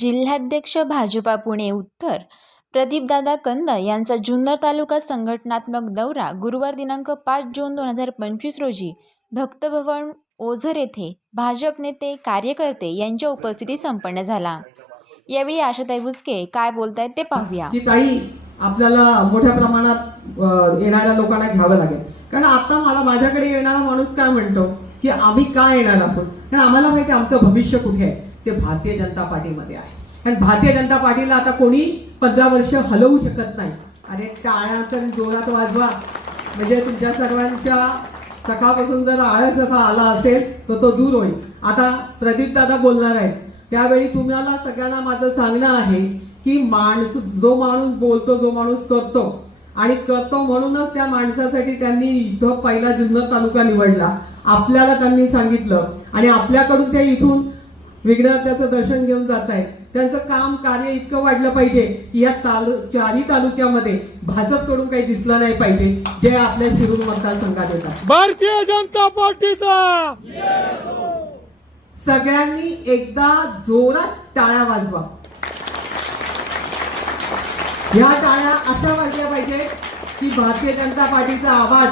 जिल्हाध्यक्ष भाजपा पुणे उत्तर. प्रदीपदादा कंद यांचा जुन्नर तालुका संघटनात्मक दौरा गुरुवार दिनांक पाच जून दोन हजार पंचवीस रोजी. भक्तभवन ओझर येथे भाजप नेते कार्यकर्ते यांच्या उपस्थितीत संपन्न झाला. यावेळी आशाताई बुचके काय बोलतायत ते पाहूया. की ताई आपल्याला मोठ्या प्रमाणात येणाऱ्या लोकांना घ्यावं लागेल. कारण आता मला माझ्याकडे येणारा माणूस काय म्हणतो? की आम्ही का येणार आपण कारण आम्हाला माहिती आमचं भविष्य कुठे आहे. ते भारतीय जनता पार्टीमध्ये आहे. कारण भारतीय जनता पार्टीला आता कोणी पंधरा वर्ष हलवू शकत नाही. अरे टाळ्या तर जोरात वाजवा. म्हणजे तुमच्या सर्वांच्या सकाळपासून जर आळस असा आला असेल तर तो दूर होईल. आता प्रदीप दादा बोलणार आहेत. त्यावेळी तुम्हाला सगळ्यांना माझं सांगणं आहे की माणूस जो माणूस बोलतो जो माणूस करतो आणि करतो म्हणूनच त्या माणसासाठी त्यांनी इथं पहिला जुन्नर तालुका निवडला. आपल्याला त्यांनी सांगितलं. आणि आपल्याकडून ते इथून विघ्नात्याचं दर्शन घेऊन जात आहेत. त्यांचं काम कार्य इतकं वाढलं पाहिजे की या तालु चारही तालुक्यामध्ये भाजप सोडून काही दिसलं नाही पाहिजे. जे आपल्या शिरूर मतदारसंघात येतात. भारतीय जनता पार्टीचा! सगळ्यांनी एकदा जोरात टाळ्या वाजवा. ह्या टाळ्या अशा वाजल्या पाहिजे की भारतीय जनता पार्टीचा आवाज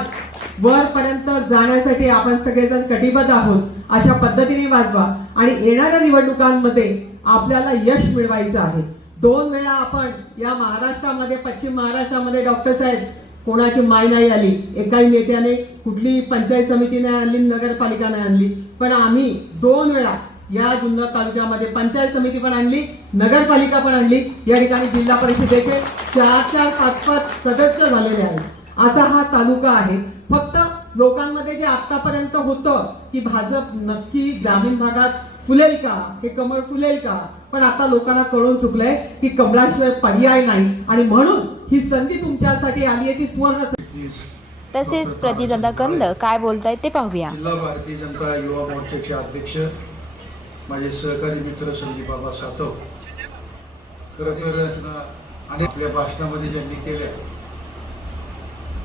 वरपर्यंत जाण्यासाठी आपण सगळेजण कटिबद्ध आहोत अशा पद्धतीने वाजवा. आणि येणाऱ्या निवडणुकांमध्ये आपल्याला यश मिळवायचं आहे. दोन वेळा आपण या महाराष्ट्रामध्ये पश्चिम महाराष्ट्रामध्ये डॉक्टर साहेब कोणाची माय नाही आली. एकाही नेत्याने कुठली पंचायत समिती नाही आणली नगरपालिका नाही आणली. पण आम्ही दोन वेळा या जुन्नर तालुक्यामध्ये पंचायत समिती पण आणली नगरपालिका पण आणली. या ठिकाणी जिल्हा परिषदेचे चार चार पाच पाच सदस्य झालेले आहेत. असा हा तालुका आहे. फक्त लोकांमध्ये जे आतापर्यंत होतं की भाजप नक्की ग्रामीण भागात फुलेल का? हे कमळ फुलेल का? पण आता लोकांना कळून चुकलंय की कमळाशिवाय पर्याय नाही. आणि म्हणून ही संधी तुमच्यासाठी आली आहे ती सुवर्ण संधी. तसेच प्रदीपदादा कंद काय बोलतायत ते पाहूया. जिल्हा भारतीय जनता युवा मोर्चाचे अध्यक्ष माझे सहकारी मित्र संदीप बाबा सातव. खरं तर आपल्या भाषणामध्ये ज्यांनी केल्या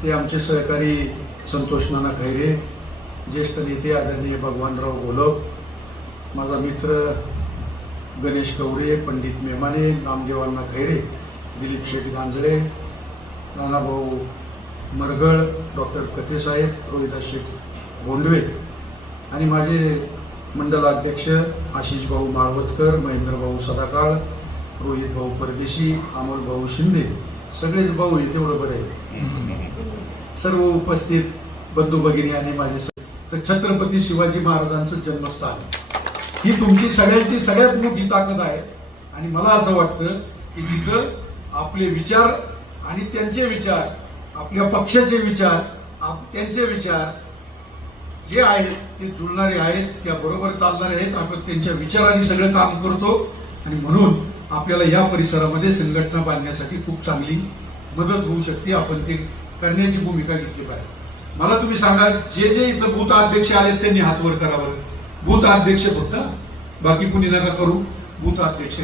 ते आमचे सहकारी संतोष नाना खैरे ज्येष्ठ नेते आदरणीय भगवानराव गोलव माझा मित्र गणेश कवरे पंडित मेमाने नामदेवांना खैरे दिलीप शेठ गांजळे नानाभाऊ मरगळ डॉक्टर कथेसाहेब रोहिदास शेठ गोंडवे आणि माझे मंडलाध्यक्ष आशिष भाऊ माळवतकर महेंद्रभाऊ सदाकाळ रोहित भाऊ परदेशी अमोल भाऊ शिंदे सगळेच भाऊ आहे तेवढं बरं आहे. सर्व उपस्थित बंधू भगिनी आणि माझे तर छत्रपती शिवाजी महाराजांचं जन्मस्थान. ही तुमची सगळ्यांची सगळ्यात मोठी ताकद आहे. आणि मला असं वाटतं की तिथं आपले विचार आणि त्यांचे विचार आपल्या पक्षाचे विचार आप- त्यांचे विचार जे आहेत ते जुळणारे आहेत त्या बरोबर चालणारे आहेत. आपण त्यांच्या विचाराने सगळं काम करतो. आणि म्हणून आपल्याला या परिसरामध्ये संघटना बांधण्यासाठी खूप चांगली मदत होऊ शकते. आपण ते करण्याची भूमिका घेतली पाहिजे. मला तुम्ही सांगा जे जे इथं भूत अध्यक्ष आले त्यांनी हातवर करावं भूत अध्यक्ष फक्त. बाकी कुणी नका करू. भूत अध्यक्ष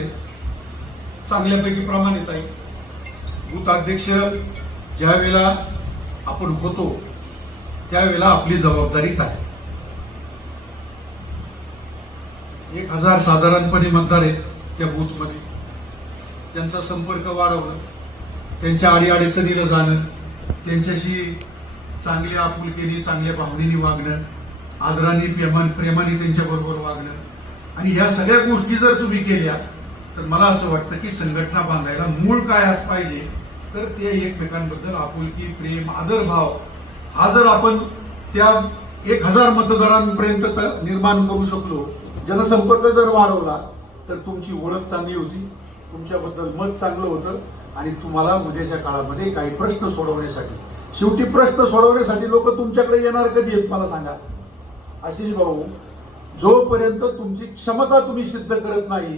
चांगल्यापैकी प्रमाणित आहे. भूत अध्यक्ष ज्यावेळेला आपण होतो त्यावेळेला आपली जबाबदारी काय? एक हजार साधारणपणे मतदार आहेत. त्या बूथमध्ये त्यांचा संपर्क वाढवणं त्यांच्या अडीअडचणीला जाणं त्यांच्याशी चांगल्या आपुलकीने चांगल्या भावनेने वागणं आदराने प्रेमान प्रेमाने त्यांच्याबरोबर वागणं. आणि ह्या सगळ्या गोष्टी जर तुम्ही केल्या तर मला असं वाटतं की संघटना बांधायला मूळ काय असं पाहिजे तर ते एकमेकांबद्दल आपुलकी प्रेम आदरभाव हा जर आपण त्या एक हजार मतदारांपर्यंत निर्माण करू शकलो जनसंपर्क जर वाढवला तर तुमची ओळख चांगली होती तुमच्याबद्दल मत चांगलं होतं आणि तुम्हाला उद्याच्या काळामध्ये काही प्रश्न सोडवण्यासाठी शेवटी प्रश्न सोडवण्यासाठी लोक तुमच्याकडे येणार कधी आहेत मला सांगा. आशिष भाऊ जोपर्यंत तुमची क्षमता तुम्ही सिद्ध करत नाही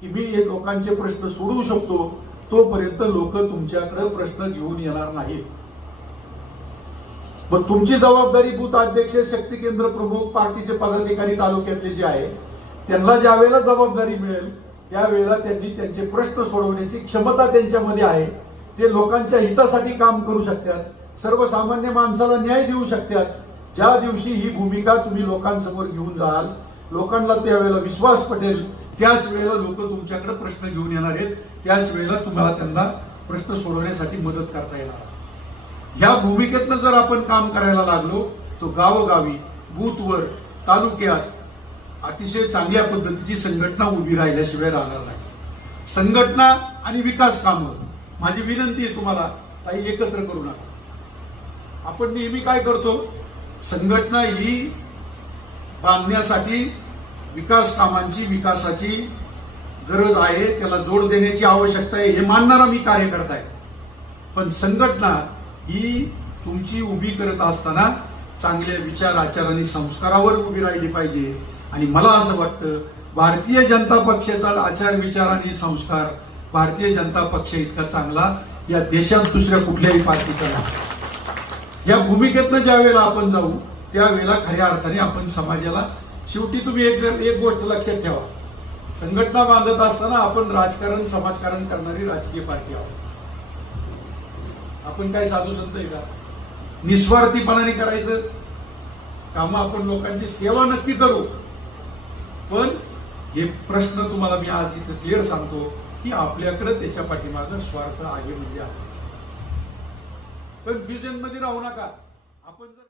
की मी हे लोकांचे प्रश्न सोडवू शकतो तोपर्यंत लोक तुमच्याकडे प्रश्न घेऊन येणार नाहीत. मग तुमची जबाबदारी बूथ अध्यक्ष शक्ती केंद्र प्रमुख पार्टीचे पदाधिकारी तालुक्यातले जे आहे त्यांना ज्या वेळेला जबाबदारी मिळेल त्यावेळेला त्यांनी त्यांचे प्रश्न सोडवण्याची क्षमता त्यांच्यामध्ये आहे. ते लोकांच्या हितासाठी काम करू शकतात. सर्वसामान्य माणसाला न्याय देऊ शकतात. ज्या दिवशी ही भूमिका तुम्ही लोकांसमोर घेऊन जाल लोकांना त्यावेळेला विश्वास पटेल त्याच वेळेला लोक तुमच्याकडे प्रश्न घेऊन येणार आहेत. त्याच वेळेला तुम्हाला त्यांना प्रश्न सोडवण्यासाठी मदत करता येणार ह्या भूमिकेतनं जर आपण काम करायला लागलो तो गावोगावी बूथवर तालुक्यात अतिशय चांगल्या पद्धतीची संघटना उभी राहिल्याशिवाय राहणार नाही. संघटना आणि विकास कामं. माझी विनंती आहे तुम्हाला काही एकत्र करू नका. आपण नेहमी काय करतो? संघटना ही बांधण्यासाठी विकास कामांची विकासाची गरज आहे त्याला जोड देण्याची आवश्यकता आहे हे मानणारा मी कार्यकर्ता आहे. पण संघटना ही तुमची उभी करत असताना चांगल्या विचार आचार आणि संस्कारावर उभी राहिली पाहिजे. आणि मला असं वाटतं भारतीय जनता पक्षाचा आचार विचार आणि संस्कार भारतीय जनता पक्ष इतका चांगला या देशात दुसऱ्या कुठल्याही पार्टीचा नाही. या भूमिकेतनं ज्या वेळेला आपण जाऊ त्यावेळेला खऱ्या अर्थाने आपण समाजाला शेवटी तुम्ही एक एक गोष्ट लक्षात ठेवा. संघटना बांधत असताना आपण राजकारण समाजकारण करणारी राजकीय पार्टी आहोत. आपण काय साधू संत आहे का? निस्वार्थीपणाने करायचं. काम आपण लोकांची सेवा नक्की करू. पण हे प्रश्न तुम्हाला मी आज इथं क्लिअर सांगतो की आपल्याकडे त्याच्या पाठीमागं स्वार्थ आहे म्हणजे आहे कन्फ्युजनमध्ये राहू नका. आपण जर